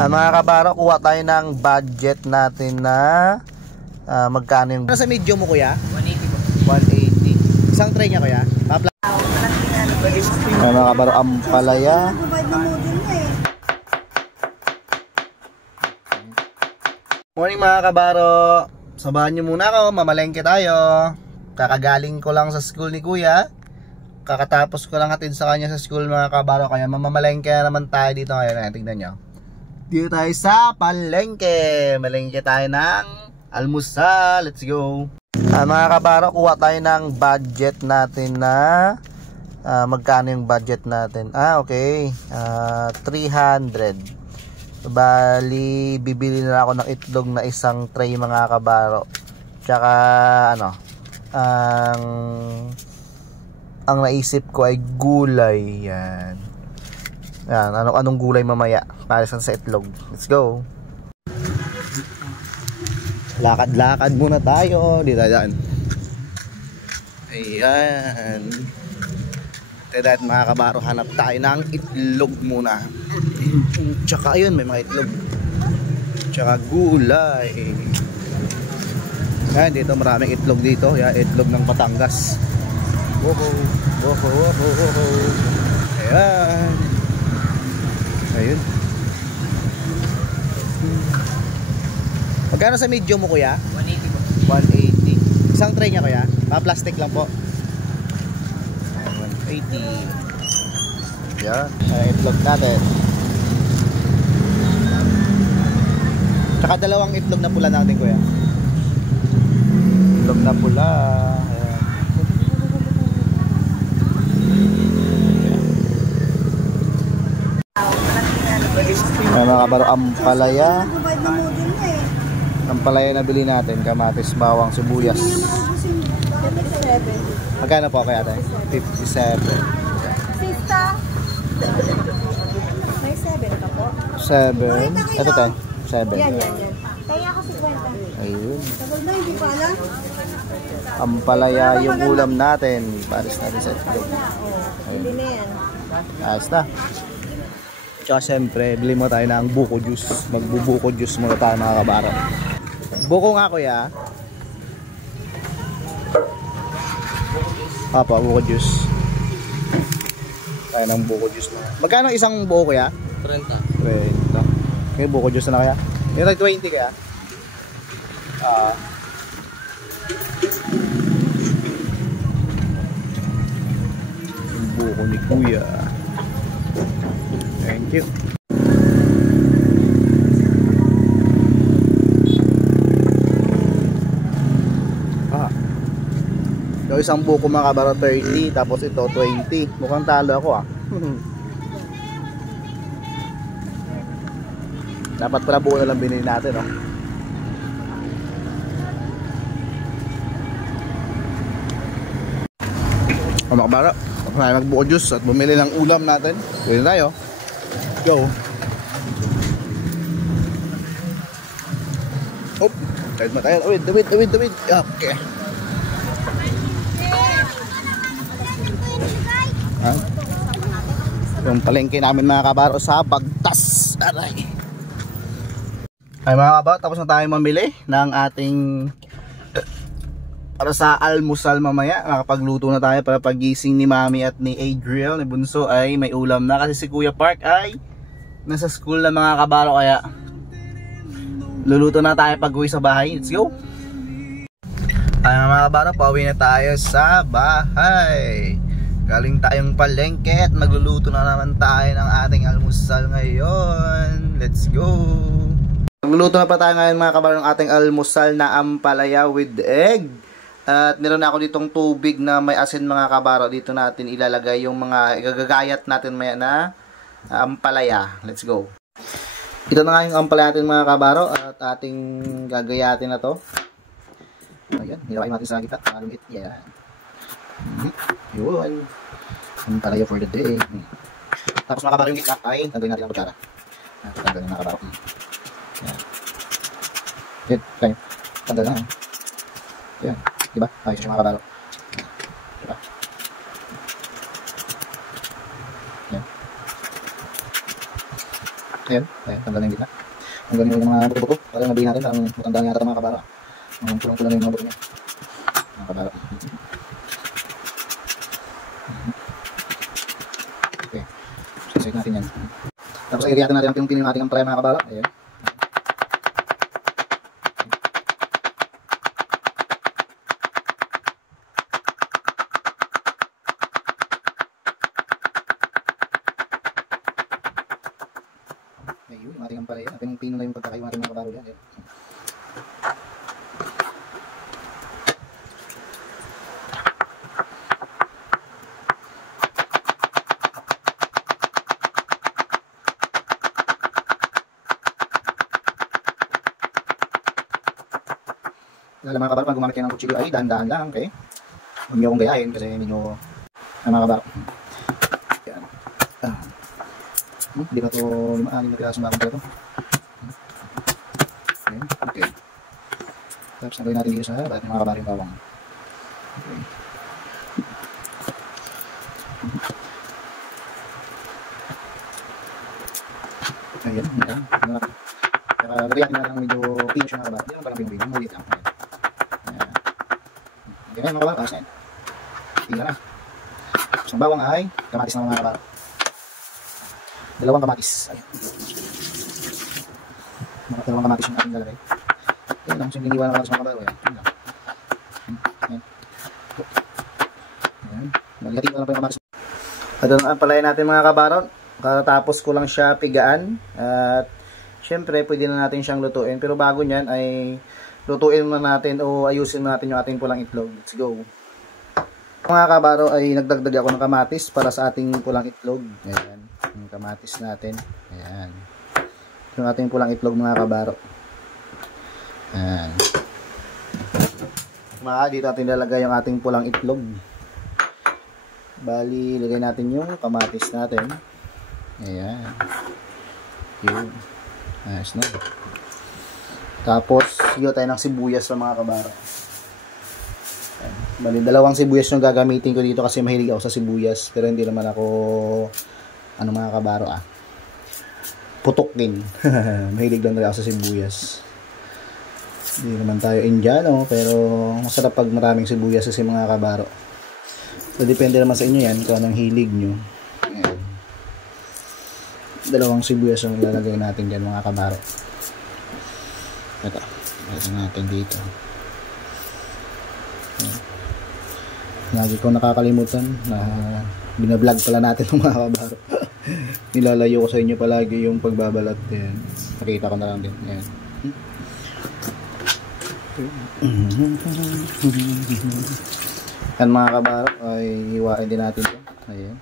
Mga kabaro, kuha tayo ng budget natin na magkano yung... Sa medium mo kuya? 180 po. 180. Isang tray niya kuya? Mga kabaro, ampalaya. Morning mga kabaro. Sabahan nyo muna ako, mamalengke tayo. Kakagaling ko lang sa school ni kuya. Kakatapos ko lang hatid sa kanya sa school mga kabaro. Kaya mamamalengke na naman tayo dito ngayon. Tingnan nyo. Dito tayo sa palengke. Malengke tayo ng almusal. Let's go. Mga kabaro, kuha tayo ng budget natin na magkano yung budget natin. Okay, 300. Bali, bibili na ako ng itlog na isang tray mga kabaro. Tsaka ano, ang naisip ko ay gulay. Yan. Yan, anong gulay mamaya para sa itlog. Let's go. Lakad-lakad muna tayo. Dito dyan. Ayan. Dito mga kabaro, hanap tayo ng itlog muna. Tsaka ayun, may mga itlog. Tsaka gulay. Ayan, dito maraming itlog dito. Yan, itlog ng Batangas. Woho, woho, woho, woho. Ayan. Ayun. Magkano sa medium mo kuya? 180 po. 180. Isang tray niya kuya? Plastic lang po. 180. Yan. Itlog natin. Tsaka dalawang itlog na pula natin kuya. Itlog na pula. Ayan mga kabaro, ampalaya. Ampalaya na bili natin, kamatis, bawang, sibuyas. 57. Magkano po kaya tayo? 57. Sista. May 7 ka po? 7. Ito tayo? 7. Yan. Kaya ako 50. Ayun. Sabol na, hindi pa alam. Ampalaya yung ulam natin. Paris natin sa itlog. Hindi na yan. Ayos na. Tsaka syempre, bili mo tayo ng buko juice. Magbubuko juice muna tayo mga kabaro. Buko nga kuya. Papa, buko juice. Tayo ng buko juice mo. Magkano isang buko kuya? 30. 30. Okay, buko juice na kaya? Yung 20 kaya? Yung buko ni kuya. Thank you. Yung isang buko mga kabaro 30, tapos ito 20. Mukhang talo ako Dapat pala buko na lang binili natin mga kabaro, magbuko juice at bumili ng ulam natin. Pwede tayo. Go. Hop, kahit na tayo. Awid. Okay. Yung palengke namin mga kabaro sa Bagtas. Aray. Ay mga kabaro, tapos na tayo mamili ng ating para sa almusal mamaya. Nakapagluto na tayo para pagising ni Mami at ni Adriel, ni Bunso ay may ulam na. Kasi si Kuya Park ay nasa school na mga kabaro. Kaya luluto na tayo pag uwi sa bahay. Let's go. Ay mga kabaro, pauwi na tayo sa bahay. Galing tayong palengke at magluluto na naman tayo ng ating almusal ngayon. Let's go. Magluluto na pa tayo ngayon mga kabaro ng ating almusal na ampalaya with egg. At meron na ako ditong tubig na may asin mga kabaro. Dito natin ilalagay yung mga igagagayat natin maya na ampalaya. Let's go. Ito na nga yung ampalaya natin mga kabaro. At ating gagayatin na to. Ayan, hilawain natin sa gitna. Malumit. Yan. Yun. Ampalaya for the day. Tapos mga kabaro yung gitna ay tanggalin natin ang kutsara. Tanggalin mga kabaro. Yan. Yan. Kaya. Tanggal na. Yan. Diba? Ayos siya mga kabaro. Diba? Yan. Ayan, tanggal na yung gitna. Tanggalin mo yung mga buto-buto. Para nabihin natin, parang matandaan yata ito mga kabaro. Pulang-pulang na yung mga buto niya. Mga kabaro. Okay. Sasayit natin yan. Tapos ay react natin ang pinong-pinin yung ating ampalaya mga kabaro. Ayan. Ayun, yung ating ampalaya. Ang pinong-pino na yung pagkakayo natin mga kabaro yan. Ayan. Lala mga kabaro, pag gumamit kayo ng kutsilyo ay dahan-dahan lang, okay? Huwag niyo akong gayahin kasi medyo mga kabaro. Yan. Hindi pa ito 5-6 na pirasong bakong pala ito. Okay. Tapos nagawin natin dito sa balat ng mga kabaro yung bawang. Okay. Ayan. Lagayan natin ng medyo pinch yung mga kabaro. Hindi naman parang pinong-pinong, mulit lang. Ganyan mga kabaro, tapos na yan. Tingnan na. Tapos ang bawang ay kamatis na mga kabaro. 2 kamatis. Ayan. Mga 2 kamatis yung ating lalagay. Ayan lang, simpleng iwan ng kamatis mga kabaro. Ayan. Ayan. Ayan. Nalihatiin ko lang pa yung kamatis. Ito ang palayan natin mga kabaro. Katapos ko lang siya pigaan. At syempre, pwede na natin siyang lutuin. Pero bago nyan ay lutuin na natin o ayusin natin yung ating pulang itlog. Let's go. Mga kabaro ay nagdagdag ako ng kamatis para sa ating pulang itlog. Ayan. Yung kamatis natin. Ayan. Yung ating pulang itlog mga kabaro. Ayan. Dito natin lalagay yung ating pulang itlog. Bali, lagay natin yung kamatis natin. Ayan. Yun. Ayos na. Tapos, hiyo tayo ng sibuyas sa mga kabaro. Bali, 2 sibuyas yung gagamitin ko dito kasi mahilig ako sa sibuyas. Pero hindi naman ako, mga kabaro putok din. Mahilig lang ako sa sibuyas. Hindi naman tayo Indiano, pero masarap pag maraming sibuyas kasi mga kabaro. So, depende naman sa inyo yan kung anong hilig nyo. Ayan. 2 sibuyas yung ilalagay natin dyan mga kabaro. Ito, ito natin dito. Lagi ko nakakalimutan na binablog pala natin ng mga kabaro. Nilalayo ko sa inyo palagi yung pagbabalat. Ayan. Nakita ko na lang din. Ayan. Yan mga kabaro ay hiwain din natin ito. Ayan.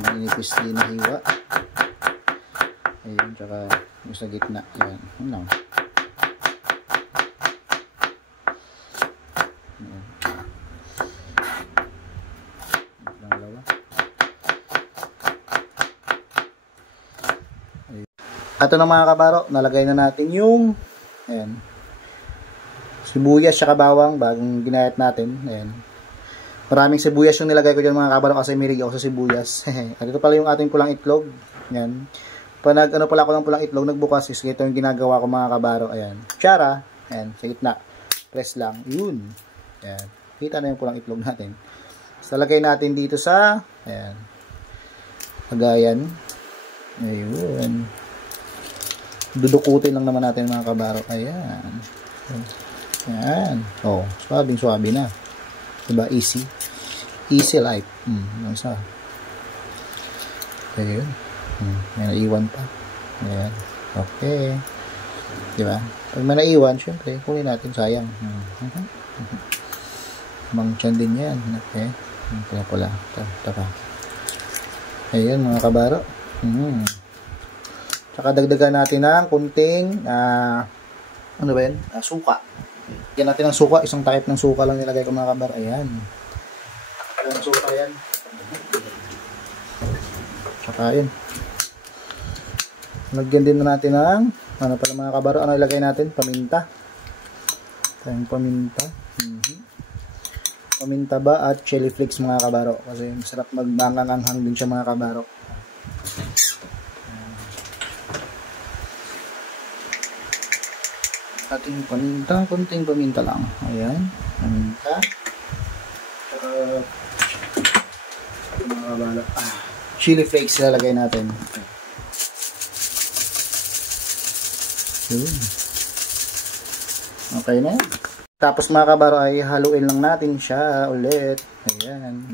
Maninipis din na hiwa. Ayan, tsaka yung sa gitna. Ayan. Ayan. Ito na mga kabaro, nalagay na natin yung ayan, sibuyas tsaka bawang bagong ginayat natin. Ayan. Maraming sibuyas yung nilagay ko dyan mga kabaro kasi mirig ako sa sibuyas. At ito pala yung ating pulang itlog. Ayan. Pag pala ako ng pulang itlog, nagbukas is ito yung ginagawa ko mga kabaro. Ayan. Tsara. Ayan. Sa gitna. Press lang. Yun. Ayan. Kita na yung pulang itlog natin. So, lagay natin dito sa ayan. Lagayan. Ayun. Dudukutin lang naman natin mga kabaro. Ayan. Ayan. Oh, swabing-swabe na. Diba? Easy. Easy life. Ang isa. Ayun. May naiwan pa. Ayan. Okay. Diba? Pag may naiwan, syempre, kunin natin. Sayang. Mangchan din yan. Okay. Pula-pula. Ito pa. Ayun mga kabaro. Saka dagdagan natin ng kunting ano ba yan? Suka. Yan natin ng suka. Isang takip ng suka lang nilagay ko mga kabar. Ayan. Ayan suka yan. Saka yun. Lagyan din natin ng ano pala mga kabaro. Ano ilagay natin? Paminta. Tayong paminta. Paminta ba at chili flakes mga kabaro. Kasi masarap magmanganganghang din siya mga kabaro. ating paminta, konting paminta lang. Ayan, paminta. Mga bala. Chili flakes lalagay natin. Okay na. Tapos mga kabaro ay haluin lang natin siya ulit. Ayan.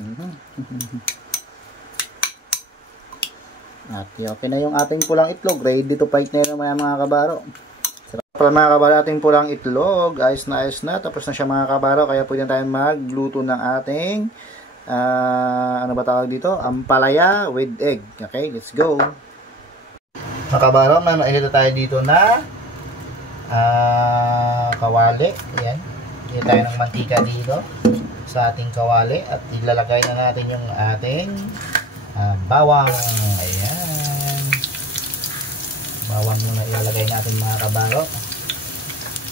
At okay na yung ating pulang itlog. Ready to fight na yun mga kabaro. Para mga kabaro, ating pulang itlog. Ayos na. Tapos na siya mga kabaro. Kaya pwede tayo magluto ng ating ano ba tawag dito? Ampalaya with egg. Okay, let's go. Mga kabaro, mainit tayo dito na kawali. Ayan. Higyan tayo ng mantika dito sa ating kawali. At ilalagay na natin yung ating bawang. Ayan. Bawang muna ilalagay natin mga kabaro.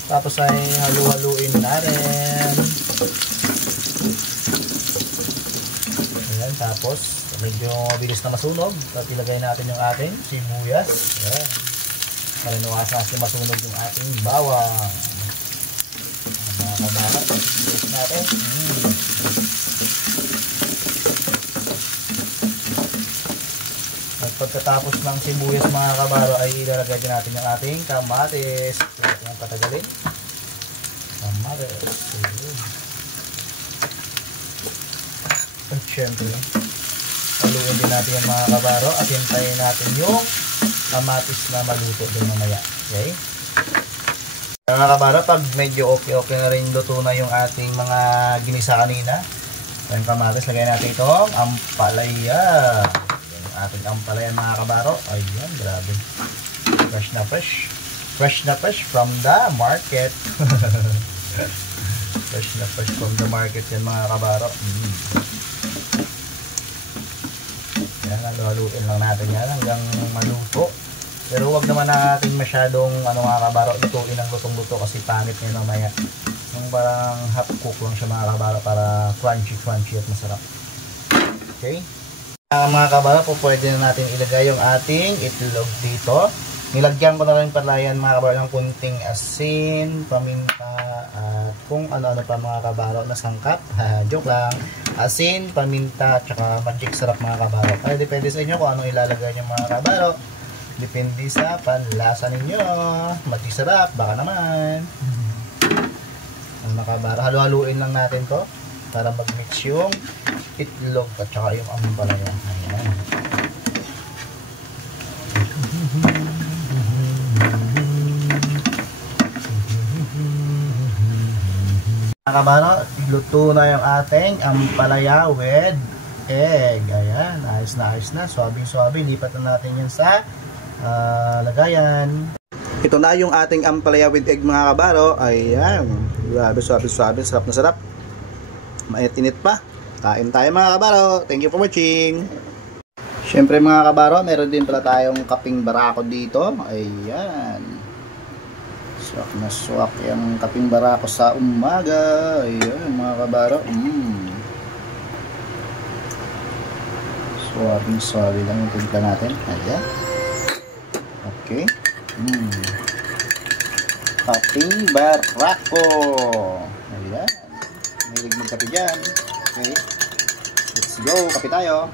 Tapos ay halu-haluin natin. Ayan. Tapos medyo mabilis na masunog. At ilagay natin yung ating sibuyas. Ayan. Para nawasan masunog yung ating bawang. Mga kabaro. Mabilis natin. At pagkatapos ng sibuyas mga kabaro ay ilalagay din natin yung ating kamatis. Ito yung patagalin. Kamatis. At syempre, haluin din natin yung mga kabaro at hintayin natin yung kamatis na maluto din mamaya. Okay? Mga kabaro, pag medyo okay na rin luto na yung ating mga ginisa kanina, yung kamatis, lagay natin itong ampalaya. Ating ampalaya mga kabaro. Ayan, grabe. Fresh na fresh. Fresh na fresh from the market. Fresh na fresh from the market yan mga kabaro. Yan, haluin lang natin yan hanggang maluto. Pero huwag naman natin masyadong mga kabaro, lutuin ang lutong-luto kasi pangit nyo namaya. Yung parang half cook lang siya mga kabaro para crunchy at masarap. Okay? Mga kabaro, po pwede na natin ilagay yung ating itlog dito. Nilagyan ko na rin pala yan mga kabaro ng kunting asin, paminta, at kung ano-ano pa mga kabaro na sangkap. Joke lang. Asin, paminta, tsaka magic sarap mga kabaro. Kaya depende sa inyo kung anong ilalagay nyo mga kabaro. Depende sa panlasa ninyo. Magic sarap, baka naman. Mga kabaro, halu-haluin lang natin to para mag-mix yung itlog at saka yung ampalaya. Ayan. Mga kabaro, luto na yung ating ampalaya with egg. Ayan, ayos na. Suwabing-suwabe. Lipat na natin yan sa lagayan. Ito na yung ating ampalaya with egg mga kabaro. Ayan. Grabe, suwabe. Sarap na sarap. Mainit-init pa. Kain tayo mga kabaro. Thank you for watching. Syempre mga kabaro, meron din pala tayong kaping barako dito. Ayan. Swak na swak yung kaping barako sa umaga. Ayan mga kabaro. Suwabing-suwabe lang yung timpla natin. Ayan. Okay. Kaping barako. Ayan. Mahilig magkape dyan. Okay. Let's go. Kape tayo.